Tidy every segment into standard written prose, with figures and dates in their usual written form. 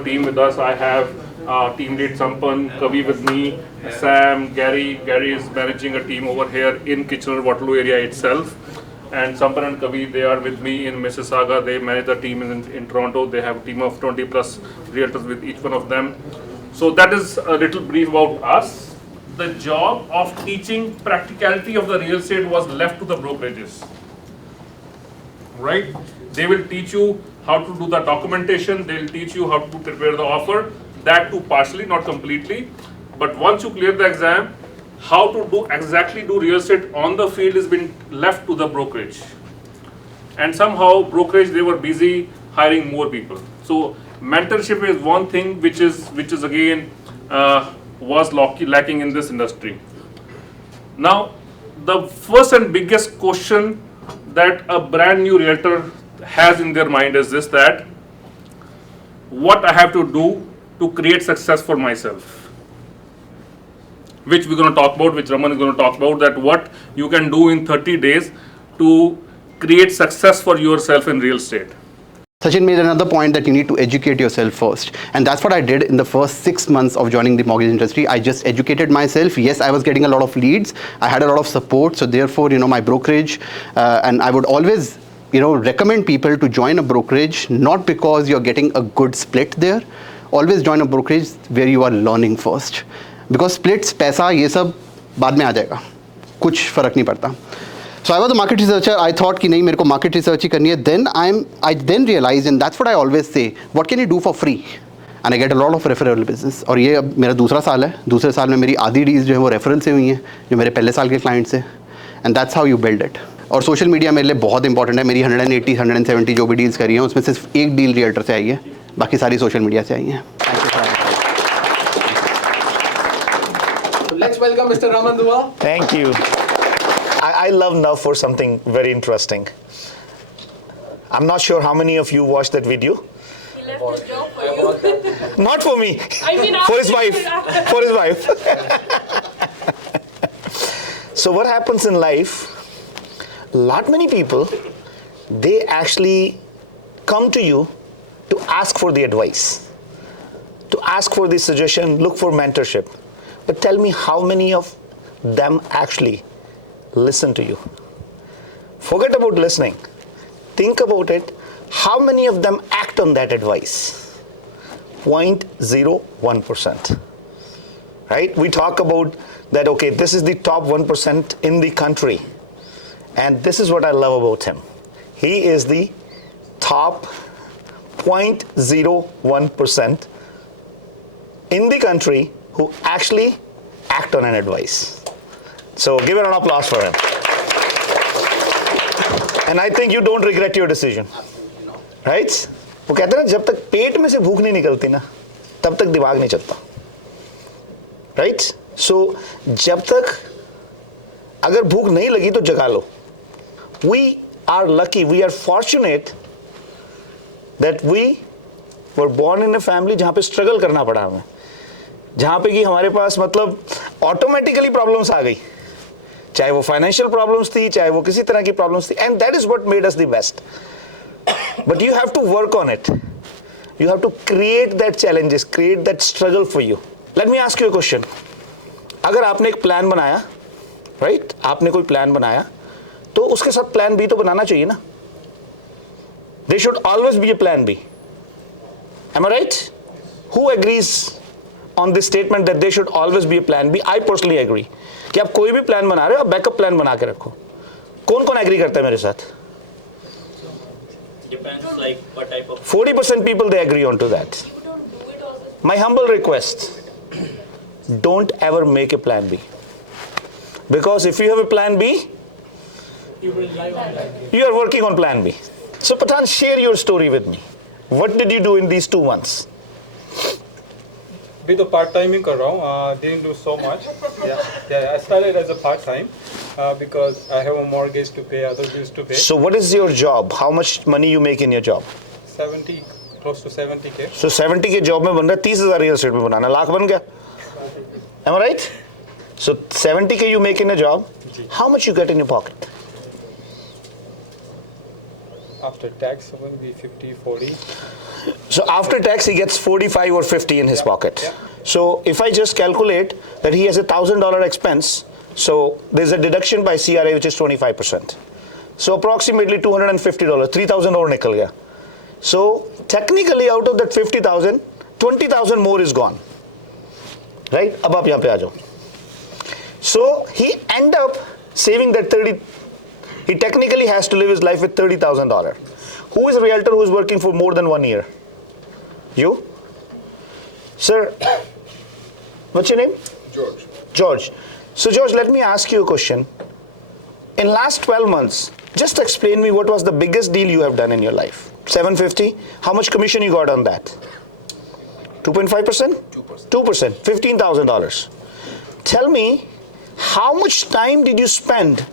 a team with us. I have team lead Sampan, Kavi with me, Sam, Gary. Gary is managing a team over here in Kitchener-Waterloo area itself. And Sampan and Kavi, they are with me in Mississauga. They manage the team in Toronto. They have a team of 20 plus realtors with each one of them. So that is a little brief about us. The job of teaching practicality of the real estate was left to the brokerages. Right? They will teach you how to do the documentation. They'll teach you how to prepare the offer. That too partially, not completely. But once you clear the exam, how to do real estate on the field is been left to the brokerage. And somehow brokerage, they were busy hiring more people. So mentorship is one thing which is again was lacking in this industry. Now, the first and biggest question that a brand new realtor has in their mind is this, that what I have to do to create success for myself, which we're going to talk about, which Raman is going to talk about, that what you can do in 30 days to create success for yourself in real estate. Sachin made another point that you need to educate yourself first. And that's what I did in the first 6 months of joining the mortgage industry. I just educated myself. Yes, I was getting a lot of leads. I had a lot of support. So therefore, my brokerage, and I would always, recommend people to join a brokerage, not because you're getting a good split there. Always join a brokerage where you are learning first. Because splits, paisa, ये सब बाद में आ जाएगा. कुछ फर्क नहीं पड़ता. So I was a market researcher. I thought कि नहीं मेरे को market research ही करनी है. Then I then realized, and that's what I always say, what can you do for free? And I get a lot of referral business. और ये अब मेरा दूसरा साल है. दूसरे साल में मेरी आधी डील्स जो है वो रेफरल से हुई हैं, जो मेरे पहले साल के क्लाइंट्स हैं. And that's how you build it. और सोशल मीडिया मेरे लिए बहुत इंपॉर्टेंट है. मेरी 180, 170 जो भी डील्स करी हैं उसमें सिर्फ एक डील रियल्टर से आई है, बाकी सारी सोशल मीडिया से आई हैं. Let's welcome Mr. Raman Dua. Thank you. I love now for something very interesting. I'm not sure how many of you watched that video. He left his job for you. Not for me. I mean, for his wife. For his wife. So what happens in life? Many people, they actually come to you to ask for the advice, to ask for the suggestion, look for mentorship. But tell me, how many of them actually listen to you? Forget about listening. Think about it. How many of them act on that advice? 0.01%. Right? We talk about that, okay, this is the top 1% in the country. And this is what I love about him. He is the top 0.01% in the country who actually act on an advice. So give it an applause for him. And I think you don't regret your decision. Right? वो कहते हैं ना, जब तक पेट में से भूख नहीं निकलती ना, तब तक दिमाग नहीं चलता. Right? So जब तक अगर भूख नहीं लगी तो जगा लो. We are lucky, we are fortunate that we were born in a family जहाँ पे struggle करना पड़ा हमें, जहाँ पे कि हमारे पास मतलब automatically problems आ गई, चाहे वो financial problems थी, चाहे वो किसी तरह की problems थी, and that is what made us the best. But you have to work on it. You have to create that challenges, create that struggle for you. Let me ask you a question. अगर आपने एक plan बनाया, right? आपने कोई plan बनाया, तो उसके साथ plan B तो बनाना चाहिए ना? There should always be a plan B. Am I right? Who agrees on this statement that there should always be a plan B? I personally agree. कि आप कोई भी plan बना रहे हो, आप backup plan बना के रखो. कौन-कौन agree करता है मेरे साथ? Depends like what type of 40% people they agree on to that. My humble request, don't ever make a plan B. Because if you have a plan B, you are working on plan B. So Pathan, share your story with me. What did you do in these 2 months? With the part-timing कर रहा हूँ, didn't do so much. Yeah, I started as a part-time because I have a mortgage to pay, other bills to pay. So what is your job? How much money you make in your job? 70, close to 70k. So 70k job में बन रहा है, 30,000 real estate में बनाना, लाख बन गया. Am I right? So 70k you make in a job. How much you get in your pocket? After tax, it will be 50, 40. So after tax, he gets 45 or 50 in his pocket. So if I just calculate that he has $1,000 expense, so there's a deduction by CRA which is 25%. So approximately $250, 3,000 और निकल गया. So technically out of that 50,000, 20,000 more is gone. Right? अब आप यहाँ पे आ जाओ. So he end up saving that 30. He technically has to live his life with $30,000. Who is a realtor who is working for more than 1 year? You? Sir, what's your name? George. George. So George, let me ask you a question. In last 12 months, just explain me what was the biggest deal you have done in your life. 750? How much commission you got on that? 2.5%? 2%. $15,000. Tell me, how much time did you spend?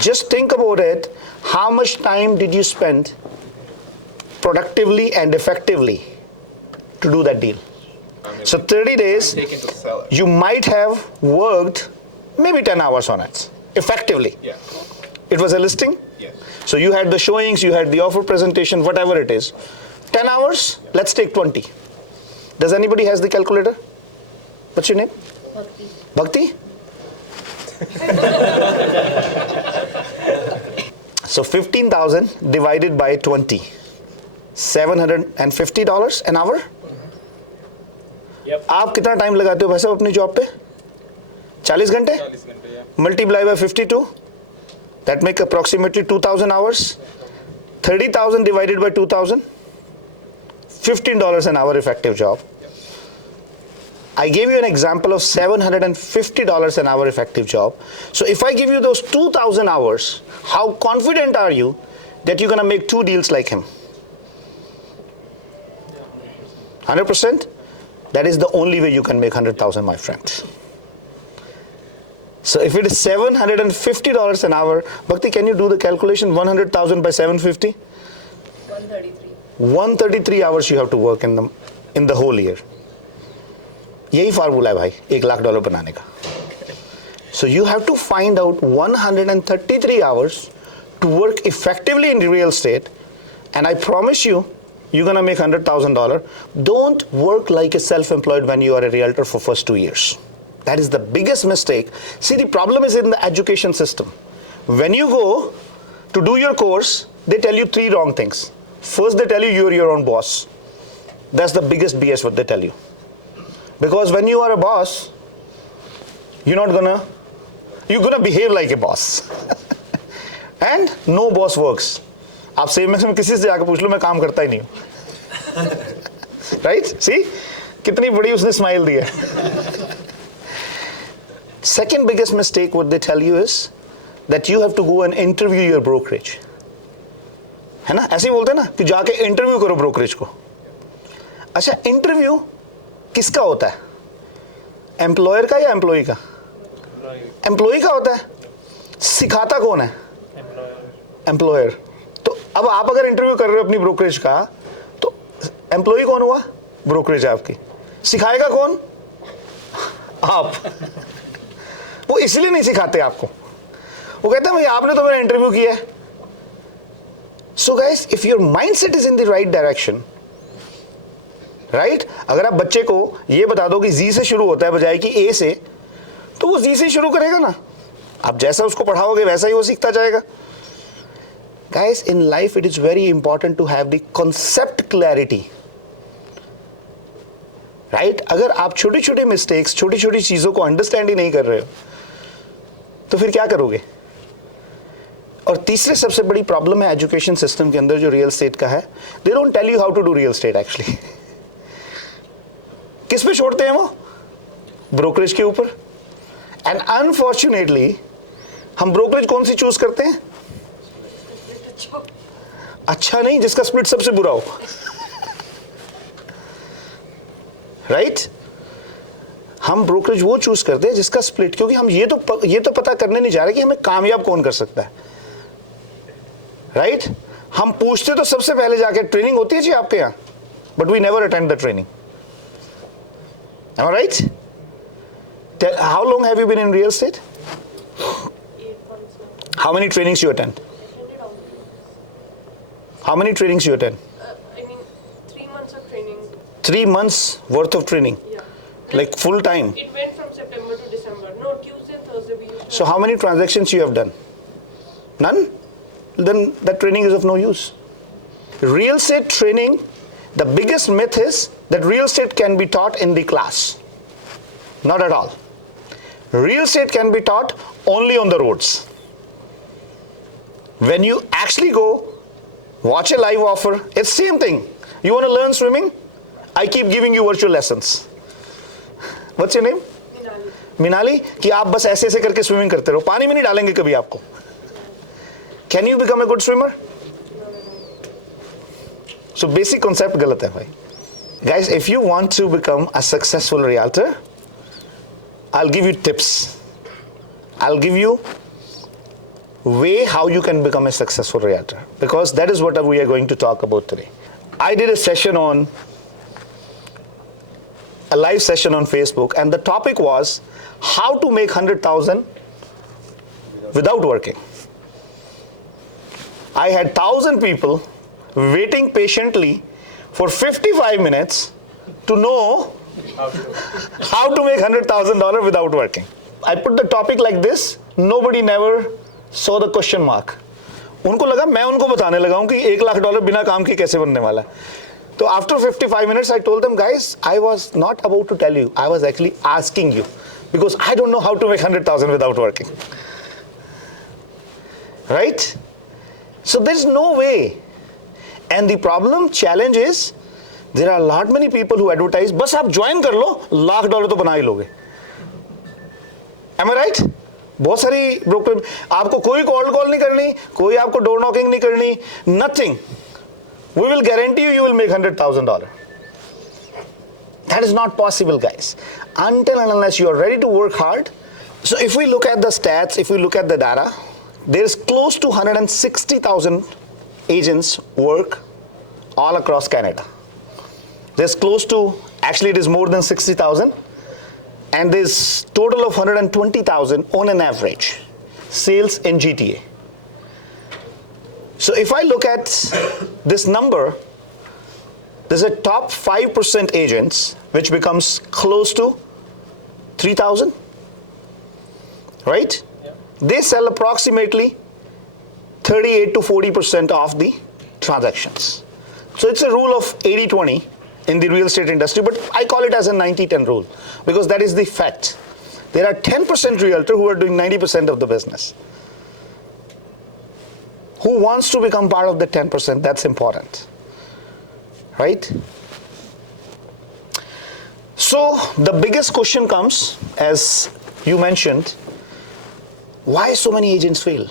Just think about it. How much time did you spend productively and effectively to do that deal? So 30 days, Taken to sell it. you might have worked maybe 10 hours on it, effectively. Yeah. It was a listing? Yes. So you had the showings, you had the offer presentation, whatever it is. 10 hours, let's take 20. Does anybody has the calculator? What's your name? Bhakti. So 15,000 divided by 20. $750 an hour? Yep. आप कितना time लगाते हो भाई साहब अपनी job पे? 40 घंटे? 40 घंटे, yeah. Multiply by 52. That make approximately 2,000 hours. 30,000 divided by 2,000. $15 an hour effective job. I gave you an example of $750 an hour effective job. So if I give you those 2,000 hours, how confident are you that you're going to make 2 deals like him? 100%? That is the only way you can make 100,000, my friend. So if it is $750 an hour, Bhakti, can you do the calculation? 100,000 by 750? 133. 133 hours you have to work in the whole year. यही formula है भाई $1 लाख बनाने का. So you have to find out 133 hours to work effectively in real estate, and I promise you, you're gonna make $100,000. Don't work like a self-employed when you are a realtor for first 2 years. That is the biggest mistake. See, the problem is in the education system. When you go to do your course, they tell you 3 wrong things. First, they tell you you're your own boss. That's the biggest BS what they tell you. Because when you are a boss, you're gonna behave like a boss. And no boss works. आप same में किसी से जाकर पूछ लो, मैं काम करता ही नहीं हूँ. Right? See? कितनी बड़ी उसने स्माइल दी है. Second biggest mistake what they tell you is that you have to go and interview your brokerage. है ना? ऐसे ही बोलते हैं ना कि जाके इंटरव्यू करो ब्रोकरेज को. अच्छा, इंटरव्यू किसका होता है? एम्प्लॉयर का या एम्प्लॉय का? एम्प्लॉय का होता है. सिखाता कौन है? एम्प्लॉयर. तो अब आप अगर इंटरव्यू कर रहे हो अपनी ब्रोकरेज का, तो एम्प्लॉय कौन हुआ? ब्रोकरेज आपकी. सिखाएगा कौन? आप. वो इसलिए नहीं सिखाते आपको. वो कहते हैं भाई आपने तो मेरा इंटरव्यू किया है. So guys, if your mindset is in the right direction, right, अगर आप बच्चे को ये बता दो कि जी से शुरू होता है बजाय कि ए से, तो वो जी से शुरू करेगा ना. आप जैसा उसको पढ़ाओगे वैसा ही वो सीखता जाएगा. Guys, in life it is very important to have the concept clarity. Right? अगर आप छोटी छोटी मिस्टेक्स, छोटी छोटी चीजों को अंडरस्टैंड ही नहीं कर रहे हो, तो फिर क्या करोगे? और तीसरे सबसे बड़ी प्रॉब्लम है एजुकेशन सिस्टम के अंदर जो रियल एस्टेट का है, they don't tell you how to do real estate actually. किस पे छोड़ते हैं वो? ब्रोकरेज के ऊपर. एंड अनफॉर्चुनेटली हम ब्रोकरेज कौन सी चूज करते हैं? अच्छा नहीं, जिसका स्प्लिट सबसे बुरा हो. राइट? हम ब्रोकरेज वो चूज करते हैं जिसका स्प्लिट, क्योंकि हम ये तो पता करने नहीं जा रहे कि हमें कामयाब कौन कर सकता है. राइट? हम पूछते तो सबसे पहले जाके ट्रेनिंग होती है जी आपके यहाँ, but we never attend the training. Am I right? How long have you been in real estate? 8 months. How many trainings you attend? How many trainings you attend? I mean, 3 months of training. 3 months worth of training, Yeah. like full time. It went from September to December. No, Tuesday and Thursday we used to So how many transactions you have done? None? Then that training is of no use. Real estate training, the biggest myth is that real estate can be taught in the class. Not at all. Real estate can be taught only on the roads. When you actually go watch a live offer, it's same thing. You want to learn swimming? I keep giving you virtual lessons. What's your name? मिनाली कि आप बस ऐसे ऐसे करके swimming करते रहो, पानी में नहीं डालेंगे कभी आपको. Can you become a good swimmer? So basic concept गलत है भाई. Guys, if you want to become a successful realtor, I'll give you tips. I'll give you way how you can become a successful realtor, because that is what we are going to talk about today. I did a session on a live session on Facebook, and the topic was how to make 100,000 without working. I had 1,000 people waiting patiently for 55 minutes to know how to make $100,000 without working. I put the topic like this, nobody never saw the question mark. उनको लगा मैं उनको बताने लगा हूं कि $1 लाख बिना काम के कैसे बनने वाला है. So after 55 minutes, I told them, guys, I was not about to tell you. I was actually asking you, because I don't know how to make 100,000 without working. Right? So there's no way. And the problem, challenge is, there are a lot many people who advertise, बस आप join कर लो, $1 लाख तो बना ही लोगे. Am I right? बहुत सारी broker, आपको कोई cold call नहीं करनी, कोई आपको door knocking नहीं करनी, nothing. We will guarantee you will make $100,000. That is not possible, guys. Until and unless you are ready to work hard. So if we look at the stats, if we look at the data, there is close to 160,000 agents work all across Canada. There's close to, actually it is more than 60,000. And there's total of 120,000 on an average sales in GTA. So if I look at this number, there's a top 5% agents, which becomes close to 3,000, right? Yeah. They sell approximately 38 to 40% of the transactions. So it's a rule of 80-20 in the real estate industry, but I call it as a 90-10 rule, because that is the fact. There are 10% realtors who are doing 90% of the business. Who wants to become part of the 10%? That's important, right? So the biggest question comes, as you mentioned, why so many agents fail?